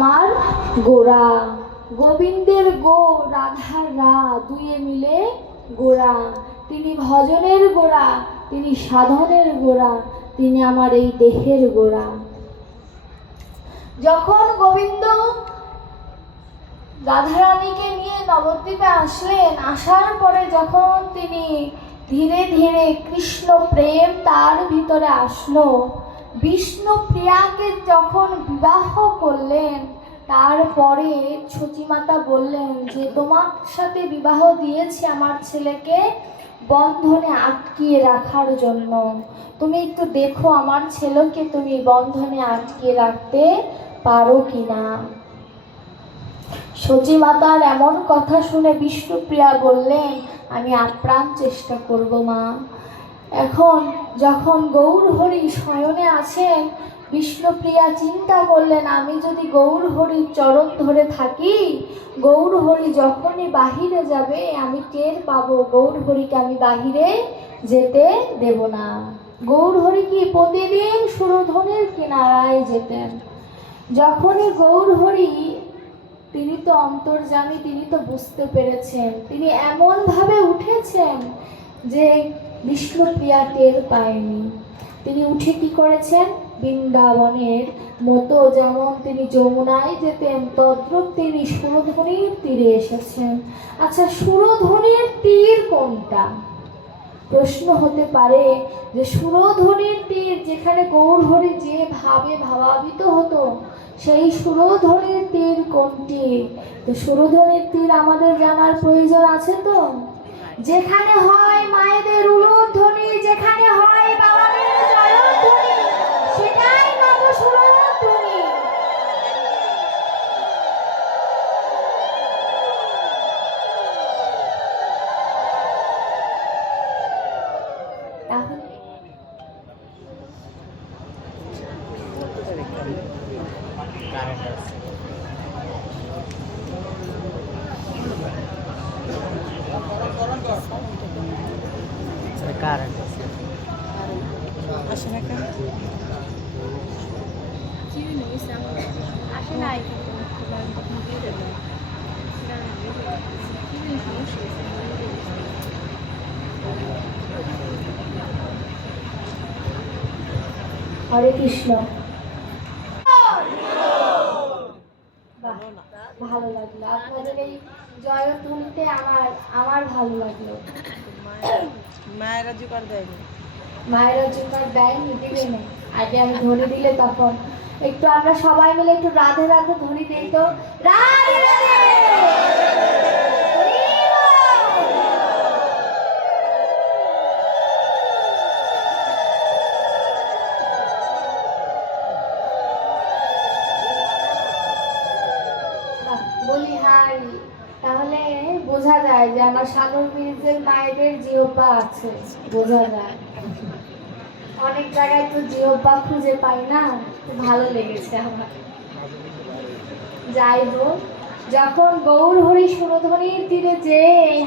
আমার গোরা গোবিন্দের গো রাধার রা, দুয়ে মিলে গোরা তিনি ভজনের গোড়া তিনি সাধনের গোড়া তিনি আমার এই দেহের গোড়া যখন গোবিন্দ রাধারানীকে নিয়ে নবদ্বীপে আসলেন, আসার পরে যখন তিনি ধীরে ধীরে কৃষ্ণ প্রেম তার ভিতরে আসলো বিষ্ণু প্রিয়াকে যখন বিবাহ করলেন, তারপরে ছচিমাতা বললেন যে, তোমার সাথে বিবাহ দিয়েছি আমার ছেলেকে বন্ধনে আটকিয়ে রাখার জন্য। তুমি একটু দেখো আমার ছেলেকে তুমি বন্ধনে আটকিয়ে রাখতে পারো কিনা? সচি মাতার এমন কথা শুনে বিষ্ণুপ্রিয়া বললেন, আমি আপ্রাণ চেষ্টা করব মা। এখন যখন গৌর হরি শয়নে আছেন, বিষ্ণুপ্রিয়া চিন্তা করলেন, আমি যদি গৌর হরির চরণ ধরে থাকি গৌর হরি যখনই বাহিরে যাবে, আমি টের পাবো গৌর হরিকে আমি বাহিরে যেতে দেব না। গৌর হরি কি প্রতিদিন সুরধনের কিনারায় যেতেন? যখনই গৌর হরি তিনি তো অন্তর্জামী তিনি তো বুঝতে পেরেছেন, তিনি এমনভাবে উঠেছেন যে বিষ্ণুপ্রিয়া টের পায়নি। তিনি উঠে কি করেছেন? বৃন্দাবনের মতো যেমন তিনি যমুনায় যেতেন, তদ্রুপ তিনি সুরধ্বনির তীরে এসেছেন। আচ্ছা সুরধ্বনির তীর কোনটা? প্রশ্ন হতে পারে যে সুরধ্বনির তীর যেখানে গৌরহরি যে ভাবে ভাবাবিত হতো, সেই সুরধ্বনির তীর কোনটি? তো সুরধ্বনির তীর আমাদের জানার প্রয়োজন আছে তো? যেখানে হয় মায়েদের উলুধ্বনি যেখানে হয় বাবাদের জয়ধ্বনি সেটাই মাগো সুরধ্বনি তাহলে কারেন্ট আসে না কেন আসে নাই হরে কৃষ্ণ। ভালো লাগল। আপনাদের এই জয় তুলতে আমার আমার ভালো লাগল। মায়েরা জোগাড় দেয়নি। মায়েরা জোগাড় দেয়নি দিবে না। আগে আমি ধরে দিলে তখন। একটু আমরা সবাই মিলে একটু রাধে রাধে ধ্বনি দিই তো। রাধে রাধে! হাই তাহলে বোঝা যায় যে আমার সাগর ব্রিজের মায়েদের জিওপা আছে, বোঝা যায়। অনেক জায়গায় তো জিওপা খুঁজে পাই না ভালো লেগেছে আমার। যাই হোক, যখন গৌর হরি সুরধ্বনির তীরে যে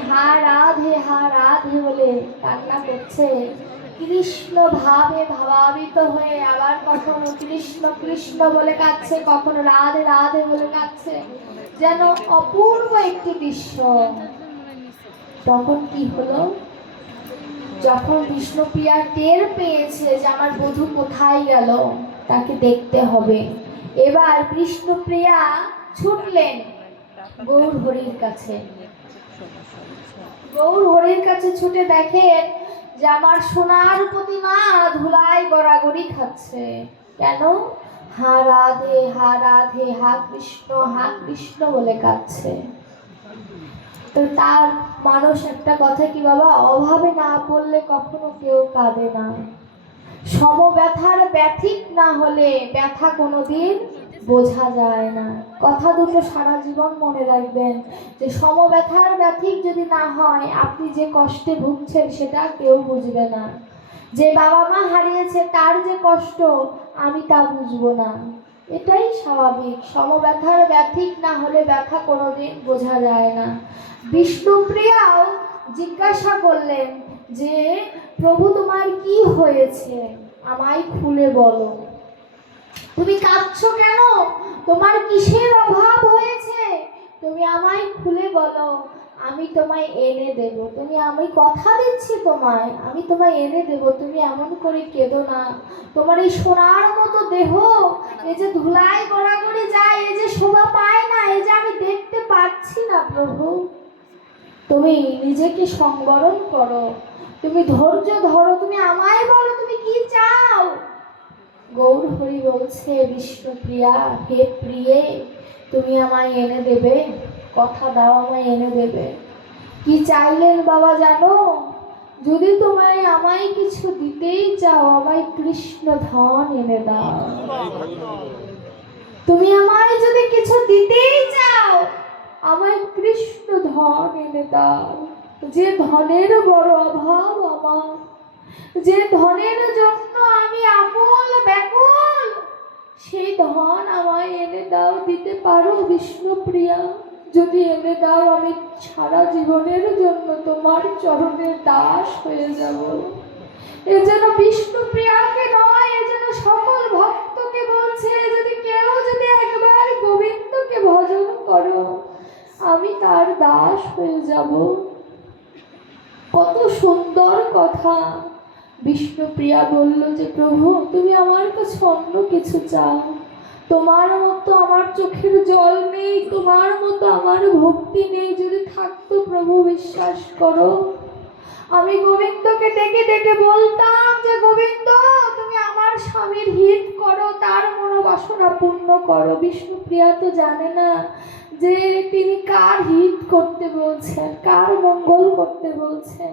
হা রাধে হা রাধে বলে কান্না করছে, কৃষ্ণ ভাবে ভাবাবিত হয়ে আবার কখনো কৃষ্ণ কৃষ্ণ বলে কাঁদছে, কখনো রাধে রাধে বলে কাঁদছে। যেন অপূর্ব একটি দৃশ্য তখন কি হলো? যখন বিষ্ণুপ্রিয়া টের পেয়েছে যে আমার বধূ কোথায় গেল, তাকে দেখতে হবে। এবার বিষ্ণুপ্রিয়া ছুটলেন গৌর হরির কাছে। গৌর হরির কাছে ছুটে দেখেন যে আমার সোনার প্রতিমা ধুলাই গড়াগড়ি খাচ্ছে। কেন? হা রাধে হা রাধে, হা কৃষ্ণ হা কৃষ্ণ বলে কাঁদছে। তো তার মানুষ একটা কথা কি বাবা? অভাবে না পড়লে কখনো কেউ কাঁদে না। সমব্যথার ব্যথিক না হলে ব্যথা কোনোদিন বোঝা যায় না। কথা দুটো সারা জীবন মনে রাখবেন যে সমব্যথার ব্যথিক যদি না হয়, আপনি যে কষ্টে ভুগছেন সেটা কেউ বুঝবে না। যে বাবা মা হারিয়েছে তার যে কষ্ট, আমি তা বুঝব না। এটাই স্বাভাবিক। সমব্যথার ব্যথিক না হলে ব্যথা কোনোদিন বোঝা যায় না। বিষ্ণুপ্রিয়াও জিজ্ঞাসা করলেন যে, প্রভু, তোমার কি হয়েছে? আমায় খুলে বলো। তুমি কাঁদছো কেন? তোমার কিসের অভাব হয়েছে? তুমি আমায় খুলে বলো। আমি তোমায় এনে দেব। তুমি আমি কথা দিচ্ছি তোমায়। আমি তোমায় এনে দেব। তুমি এমন করে কেঁদো না। তোমার এই সোনার মতো দেহ এই যে ধুলাই গড়া গড়াগড়ি যায় এই যে শোভা পায় না এই যে আমি দেখতে পাচ্ছি না প্রভু। তুমি নিজেকে সংবরণ করো। তুমি ধৈর্য ধরো। তুমি আমায় বলো, তুমি কি চাও? গৌর হরি বলছে, বিষ্ণুপ্রিয়া, হে প্রিয়ে, তুমি আমায় এনে দেবে। কথা দাও আমায় এনে দেবে। কি চাইলেন বাবা জানো? যদি তোমায় আমায় কিছু দিতেই চাও, আমায় কৃষ্ণ ধন এনে দাও। তুমি আমায় যদি কিছু দিতেই চাও, আমায় কৃষ্ণ ধন এনে দাও। যে ধনের বড় অভাব আমার, যে ধনের জন্য আমি আকুল ব্যাকুল, সেই ধন আমায় এনে দাও, দিতে পারো বিষ্ণুপ্রিয়া। যদি এনে দাও, আমি সারা জীবনের জন্য তোমার চরণের দাস হয়ে যাব। এ যেন বিষ্ণুপ্রিয়াকে নয়, এ যেন সকল ভক্তকে বলছে যদি কেউ যদি একবার গোবিন্দকে ভজন করো, আমি তার দাস হয়ে যাব। কত সুন্দর কথা। বিষ্ণুপ্রিয়া বলল যে, প্রভু, তুমি আমার কাছে অন্য কিছু চাও। তোমার মতো আমার চোখের জল নেই, তোমার মতো আমার ভক্তি নেই, যদি থাকতো প্রভু বিশ্বাস করো। আমি গোবিন্দকে ডেকে ডেকে বলতাম যে, গোবিন্দ, তুমি আমার স্বামীর হিত করো, তার মনোবাসনা পূর্ণ করো। বিষ্ণুপ্রিয়া তো জানে না যে তিনি কার হিত করতে বলছেন, কার মঙ্গল করতে বলছেন।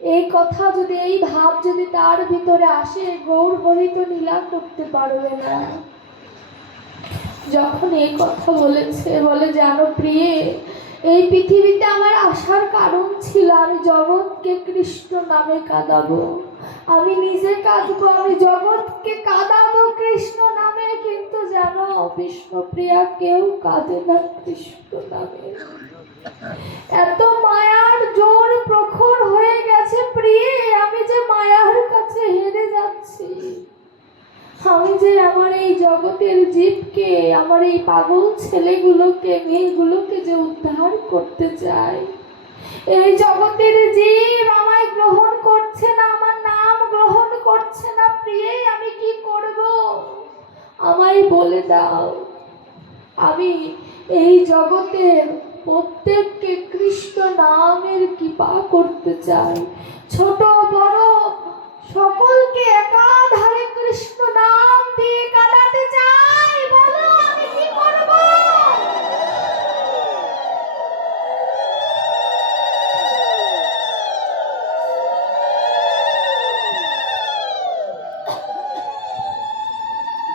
এই কথা যদি, এই ভাব যদি তার ভিতরে আসে, গৌর হরি তো নীলা করতে পারবে না। যখন এই কথা বলেছে, বলে, জানো প্রিয়ে, এই পৃথিবীতে আমার আসার কারণ ছিল আমি জগৎকে কৃষ্ণ নামে কাঁদাবো। আমি নিজে কাঁদবো, আমি জগৎকে কাঁদাবো কৃষ্ণ নামে, কিন্তু জানো, বিষ্ণুপ্রিয়া কেউ কাঁদে না কৃষ্ণ নামে। এত মায়ার জোর প্রখর হয়ে গেছে প্রিয়ে, আমি যে মায়ার কাছে হেরে যাচ্ছি। আমি যে আমার এই জগতের জীবকে, আমার এই পাগল ছেলেগুলোকে, মেয়েগুলোকে যে উদ্ধার করতে চাই, এই জগতের জীব আমায় গ্রহণ করছে না, আমার নাম গ্রহণ করছে না, প্রিয়ে, আমি কি করব? আমায় বলে দাও, আমি এই জগতের প্রত্যেককে কৃষ্ণ নামের কৃপা করতে চাই। ছোট বড় সকলকে একাধারে কৃষ্ণ নাম দিয়ে কাটাতে চাই। বলো, আমি কি করব?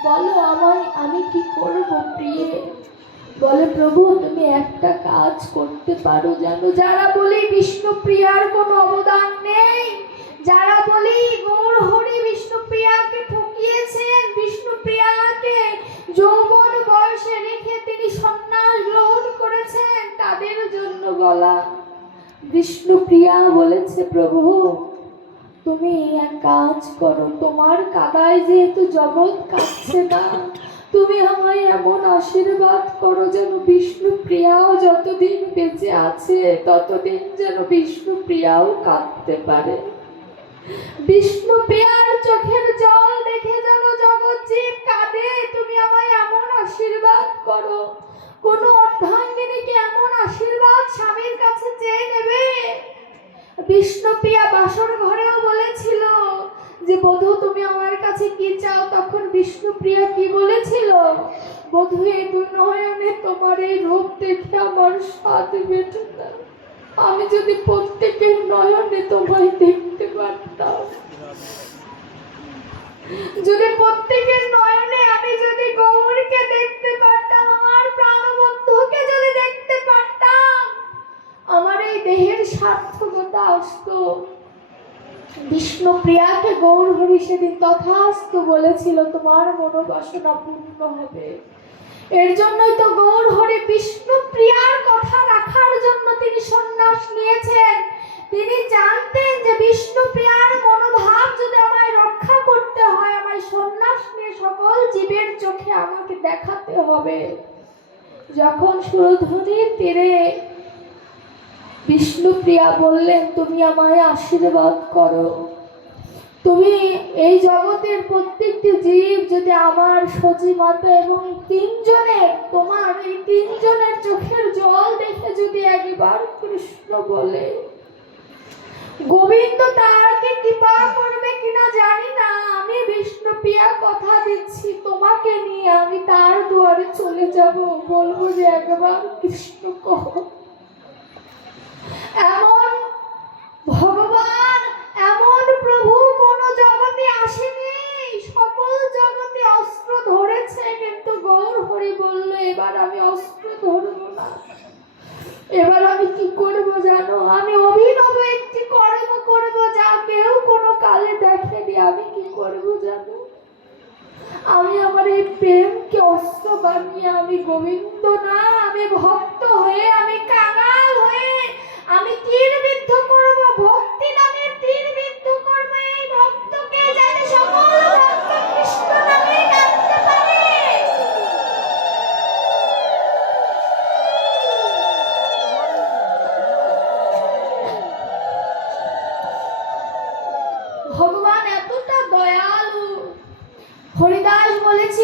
বলো আমায়, আমি কি করব প্রিয়ে? বলে প্রভু, তুমি একটা কাজ করতে পারো জানো, যারা বলি বিষ্ণুপ্রিয়ার কোনো অবদান নেই। যারা বলি গৌর হরি বিষ্ণুপ্রিয়াকে ঠকিয়েছেন বিষ্ণুপ্রিয়াকে যৌবন বয়সে রেখে তিনি সন্ন্যাস গ্রহণ করেছেন, তাদের জন্য বলা। বিষ্ণুপ্রিয়া বলেছে, প্রভু, তুমি এক কাজ করো, তোমার কাদায় যেহেতু জগৎ কাঁদছে না, তুমি আমায় এমন আশীর্বাদ করো যেন বিষ্ণুপ্রিয়াও যতদিন বেঁচে আছে, ততদিন যেন বিষ্ণুপ্রিয়াও কাঁদতে পারে। বিষ্ণুপ্রিয়ার চোখের জল দেখে যেন জগৎ কাঁদে, তুমি আমায় এমন আশীর্বাদ করো। কোনো অর্ধাঙ্গিনীকে এমন আশীর্বাদ স্বামীর কাছে চেয়ে নেবে? বিষ্ণুপ্রিয়া বাসর ঘরেও বলেছিল যে, বধূ, তুমি আমার কাছে কি চাও? তখন বিষ্ণুপ্রিয়া কি বলেছিল? বধূ, এই দুই নয়নে তোমার এই রূপ দেখে আমার স্বাদ বেটে না আমি যদি প্রত্যেকের নয়নে তোমায় দেখতে পারতাম। যদি প্রত্যেকের নয়নে আমি যদি গৌরকে দেখতে পারতাম, আমার প্রাণবন্ধুকে যদি দেখতে পারতাম, আমার এই দেহের সার্থকতা আসতো। বিষ্ণুপ্রিয়াকে গৌর হরি সেদিন তথাস্তু বলেছিল, তোমার মনোবাসনা পূর্ণ হবে। এর জন্যই তো গৌর হরি বিষ্ণুপ্রিয়ার কথা রাখার জন্য তিনি সন্ন্যাস নিয়েছেন। তিনি জানতেন যে বিষ্ণুপ্রিয়ার মনোভাব যদি আমায় রক্ষা করতে হয়, আমায় সন্ন্যাস নিয়ে সকল জীবের চোখে আমাকে দেখাতে হবে। যখন সুরধনির তীরে বিষ্ণুপ্রিয়া বললেন, তুমি আমায় আশীর্বাদ করো। তুমি এই জগতের প্রত্যেকটি জীব যদি আমার সজি মাতা এবং তিনজনের, তোমার এই তিনজনের চোখের জল দেখে যদি একবার কৃষ্ণ বলে, গোবিন্দ তাকে কৃপা করবে কিনা জানি না। আমি বিষ্ণুপ্রিয়া কথা দিচ্ছি তোমাকে নিয়ে, আমি তার দুয়ারে চলে যাব। বলব যে একবার কৃষ্ণ কহ। এমন ভগবান, এমন প্রভু জগতে আসেনি, সকল জগতে অস্ত্র ধরেছে, কিন্তু গৌর হরি বলল, এবার আমি অস্ত্র ধরবো না। এবার আমি কি করব জানো? আমি অভিনব একটি কর্ম করব যা কেউ কোনো কালে দেখেনি। আমি কি করব জানো? আমি আমার এই প্রেমকে অস্ত্র বানিয়ে আমি গোবিন্দ না, আমি ভক্ত হয়ে, আমি কাঙাল হয়ে, আমি তীর বিদ্ধ করব, ভক্তি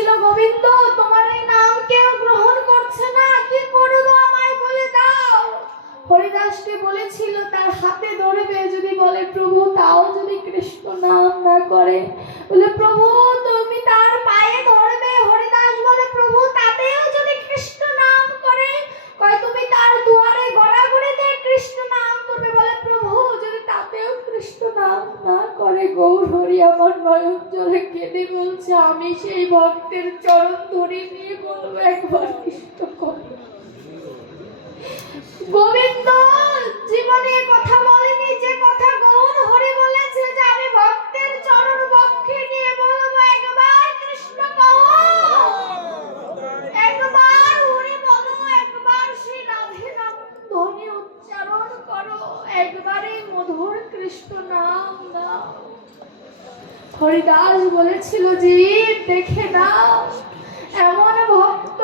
বলেছিল, গোবিন্দ, তোমার এই নাম কেউ গ্রহণ করছে না। কি করব আমায় বলে দাও? হরিদাসকে বলেছিল, তার হাতে ধরবে যদি বলে প্রভু, তাও যদি কৃষ্ণ নাম না করে। বলে, প্রভু, তুমি তার পায়ে ধরবে হরিদাস বলে প্রভু তাতেও যদি কৃষ্ণ নাম করে কয় তুমি তার দুয়ারে গড়াগড়িতে কৃষ্ণ নাম করবে বলে প্রভু যদি তাতেও কৃষ্ণ নাম না করে গৌর হরি আমার নয়ন জলে কেঁদে বলছে, আমি সেই ভক্তের চরণ ধরে নিয়ে বলব, একবার কৃষ্ণ গোবিন্দ, জীবনে কথা বলেনি যে কথা গৌর হরি বলেছে যে আমি ভক্তের চরণ বক্ষে নিয়ে বলব একবার কৃষ্ণ কহ একবার হরি বলো একবার সেই রাধে নাম ধ্বনি উচ্চারণ করো একবারে মধুর কৃষ্ণ নাম নাও হরিদাস বলেছিল যে দেখে নাও এমন ভক্ত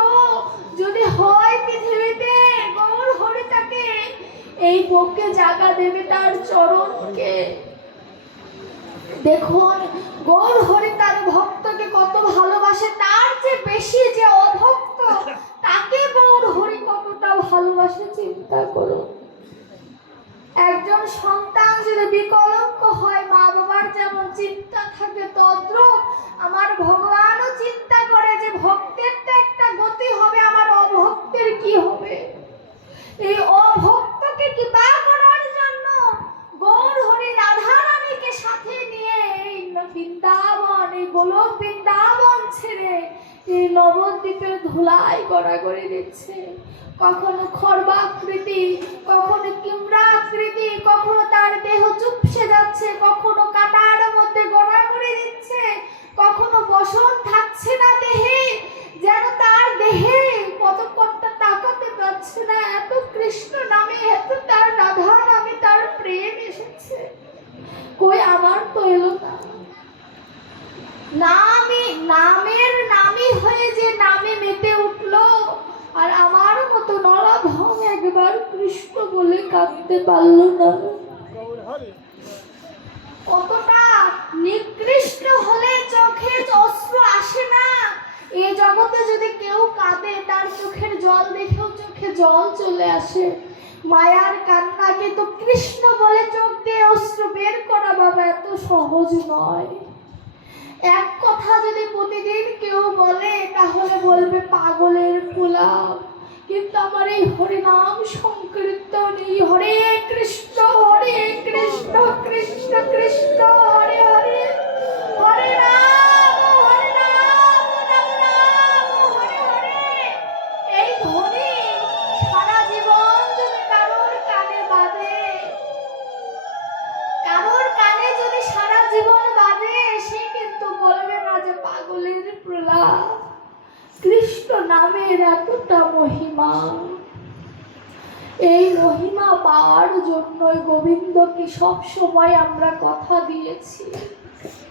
যদি হয় পৃথিবীতে, গৌর হরি তাকে এই বুকে জায়গা দেবে তার চরণকে। দেখুন, গৌর হরি তার ভক্তকে কত ভালোবাসে, তার যে বেশি যে অভক্ত, তাকে গৌর হরি কতটা ভালোবাসে, চিন্তা করুন। একজন সন্তান যদি বিকলঙ্ক হয় মা বাবার যেমন চিন্তা থাকে তদ্র আমার ভগবানও চিন্তা করে যে ভক্তের তো একটা গতি হবে, আমার অভক্তের কি হবে? এই অভক্তকে কৃপা করার জন্য গৌর হরি রাধা রানীকে সাথে নিয়ে এই বৃন্দাবন, এই গোলক বৃন্দাবন ছেড়ে নবদ্বীপের ধুলাই গড়া করে দিচ্ছে। কখনো খর্বাকৃতি কখনো কিমরাকৃতি কখনো তার দেহ চুপসে যাচ্ছে, কখনো কাটার মধ্যে গড়া করে দিচ্ছে, কখনো বসন থাকছে না দেহে যেন তার দেহে পদকর্তা তাকাতে পারছে না এত কৃষ্ণ নামে এত তার রাধা নামে তার প্রেম এসেছে কই আমার তো এলো না নামই নামের নামই হয়ে যে নামে মেতে উঠল আর আমার মতো নরাধম একবার কৃষ্ণ বলে কাঁদতে পারল না কতটা নিকৃষ্ট হলে চোখে অশ্রু আসে না। এই জগতে যদি কেউ কাঁদে, তার চোখের জল দেখেও চোখে জল চলে আসে। মায়ার কান্না কিন্তু কৃষ্ণ বলে চোখ দিয়ে অশ্রু বের করা বাবা এত সহজ নয়। এক কথা যদি প্রতিদিন কেউ বলে, তাহলে বলবে পাগলের গোলাপ কিন্তু আমার এই হরিনাম সংকীর্তন এই হরে কৃষ্ণ হরে কৃষ্ণ কৃষ্ণ কৃষ্ণ, হরে হরে। হরে রাম হরে রাম রাম রাম, হরে হরে। এই ধ্বনি সারা জীবন যদি কারোর কানে বাজে, কারোর কানে যদি সারা জীবন সে কিন্তু বলবে না যে পাগলের প্রলাপ। কৃষ্ণ নামের এতটা মহিমা। এই মহিমা পাওয়ার জন্যই গোবিন্দকে সব সময় আমরা কথা দিয়েছি।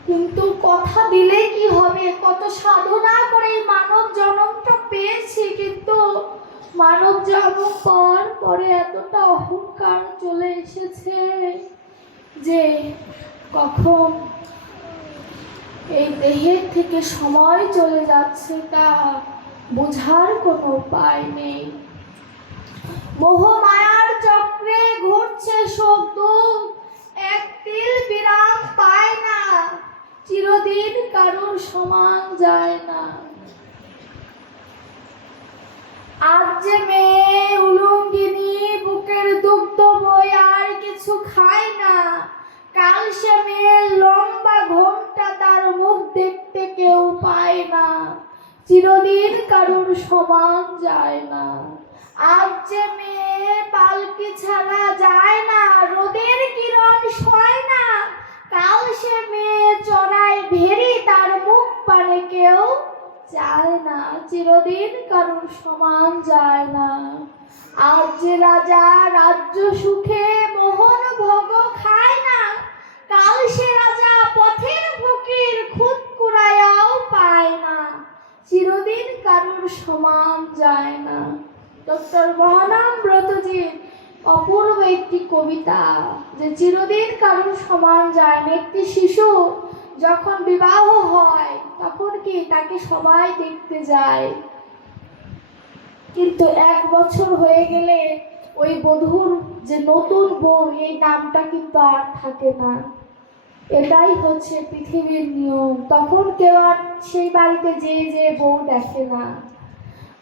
কিন্তু কথা দিলে কি হবে? কত সাধনা করে এই মানব জন্মটা পেয়েছি, কিন্তু মানব জন্ম পাওয়ার পরে এতটা অহংকার চলে এসেছে যে কখন এই দেহের থেকে সময় চলে যাচ্ছে তা বোঝার কোনো উপায় নেই। মোহমায়ার চক্রে ঘুরছে সব দুঃখ এক তিল বিরাম পায় না। চিরদিন কারোর সমান যায় না। আজ যে মেয়ে উলঙ্গিনী বুকের দুগ্ধ বই আর কিছু খায় না, কাল সে মেয়ের লম্বা ঘোমটা তার মুখ দেখতে কেউ পায় না। চিরদিন কারুর সমান যায় না। আজ যে মেয়ে পালকি ছাড়া যায় না, রোদের কিরণ সয় না। কাল সে মেয়ে চড়ায় ভেরি, তার মুখ পানে কেউ যায় না। চিরদিন কারুর সমান যায় না। আজ যে রাজা রাজ্য সুখে মোহন ভোগ খায় না, কাল সে রাজা পথের ফকির খুদ কুড়ায়াও পায় না। চিরদিন কারোর সমান যায় না। ডক্টর মহানাম ব্রতজির অপূর্ব একটি কবিতা, যে চিরদিন কারোর সমান যায় না একটি শিশু যখন বিবাহ হয়, তখন কি তাকে সবাই দেখতে যায়? কিন্তু এক বছর হয়ে গেলে ওই বধূর যে নতুন বউ, এই নামটা কিন্তু আর থাকে না। এটাই হচ্ছে পৃথিবীর নিয়ম। তখন কেউ আর সেই বাড়িতে যে যে বউ দেখে না।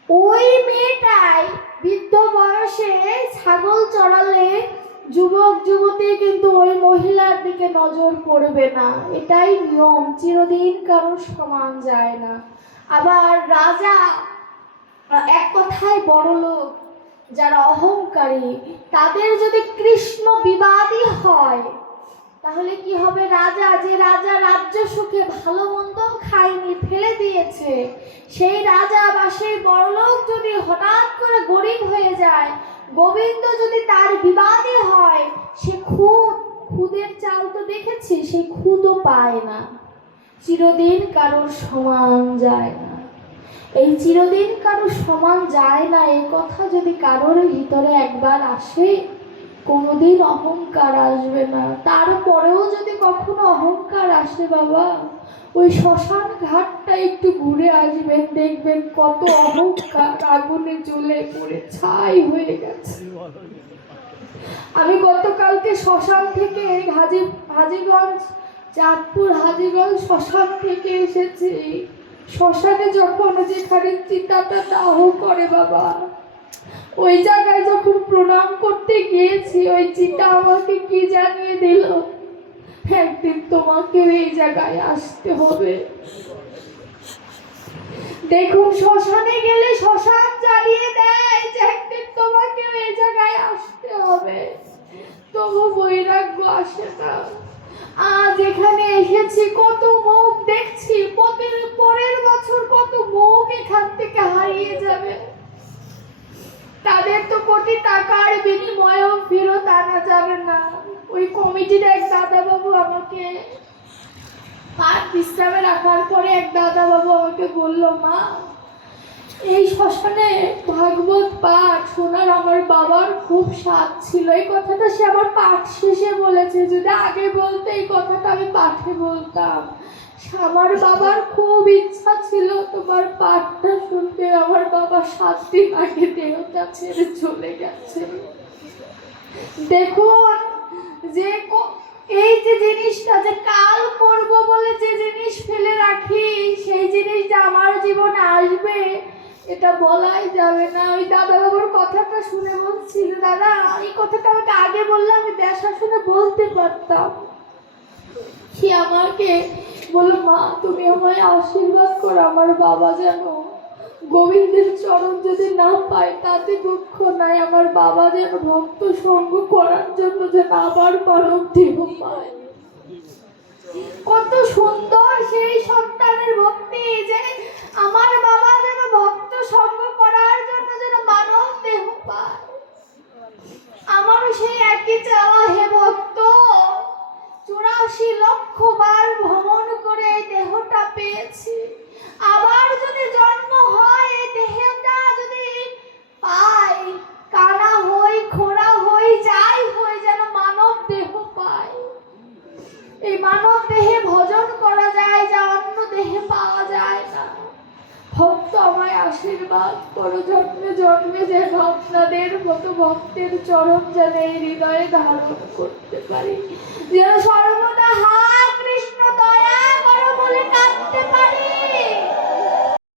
ওই মেয়েটাই বৃদ্ধ বয়সে ছাগল চড়ালে যুবক, যুবতী কিন্তু ওই মহিলার দিকে নজর পড়বে না। এটাই নিয়ম। চিরদিন কারোর সমান যায় না। আবার রাজা এক কথায় বড় লোক, যারা অহংকারী, তাদের যদি কৃষ্ণ বিবাদী হয় তাহলে কি হবে রাজা? যে রাজা রাজ্য সুখে ভালো মন্দ খায়নি, ফেলে দিয়েছে। সেই রাজা বা সেই বড়লোক যদি হঠাৎ করে গরিব হয়ে যায়, গোবিন্দ যদি তার বিবাদী হয়, সে খুদ, খুদের চাল তো দেখেছি, সে খুদও পায় না। চিরদিন কারোর সমান যায় না। এই চিরদিন কারোর সমান যায় না এই কথা যদি কারোর ভিতরে একবার আসে কোনোদিন অহংকার আসবে না। তারপরেও যদি কখনো অহংকার আসে বাবা, ওই শ্মশান ঘাটটা একটু ঘুরে আসবেন, দেখবেন কত অহংকার আগুনে জ্বলে পড়ে, ছাই হয়ে গেছে। আমি গতকালকে শ্মশান থেকে হাজি, হাজিগঞ্জ, চাঁদপুর হাজিগঞ্জ শ্মশান থেকে এসেছি। শ্মশানে যখন যেখানে চিতাটা দাহ করে বাবা ওই জায়গায় যখন প্রণাম করতে গিয়েছি, ওই চিতা আমাকে কি জানিয়ে দিল? একদিন তোমাকেও এই জায়গায় আসতে হবে। দেখুন, শ্মশানে গেলে শ্মশান জ্বালিয়ে দেয় যে একদিন তোমাকেও এই জায়গায় আসতে হবে। তবু বৈরাগ্য আসে না। আজ এখানে এসেছি, কত মুখ দেখছি পরের বছর কত মুখ এখান থেকে হারিয়ে যাবে। তাদের তো কোটি টাকার বিনিময়েও ফেরত আনা যাবে না। ওই কমিটির এক দাদাবাবু আমাকে আর বিশ্রামে রাখার পরে এক দাদাবাবু আমাকে বলল, মা, এই শ্মশানে ভাগবত পাঠ শোনার আমার বাবার খুব স্বাদ ছিল। এই কথাটা সে আমার পাঠ শেষে বলেছে। যদি আগে বলতে, এই কথাটা আমি পাঠে বলতাম। আমার বাবার খুব ইচ্ছা ছিল তোমার পাঠটা শুনতে। আমার বাবা সাত দিন আগে দেহটা ছেড়ে চলে গেছে। দেখুন, যে এই যে জিনিসটা যে কাল করব বলে যে জিনিস ফেলে রাখি, সেই জিনিসটা আমার জীবনে আসবে, এটা বলাই যাবে না। ওই দাদা বাবুর কথাটা শুনে বলছিল, দাদা, এই কথাটা আমাকে আগে বললে আমি দেশা শুনে বলতে পারতাম। সে আমাকে বলল মা, তুমি আমায় আশীর্বাদ করো, আমার বাবা যেন গোবিন্দের চরণ যদি না পায়, তাতে দুঃখ নাই। আমার বাবা যেন ভক্ত সঙ্গ করার জন্য যেন আবার মানব দেহ পায়। কত সুন্দর সেই সন্তানের ভক্তি, যে আমার বাবা যেন ভক্ত সঙ্গ করার জন্য যেন মানব দেহ পায়। আমারও সেই একই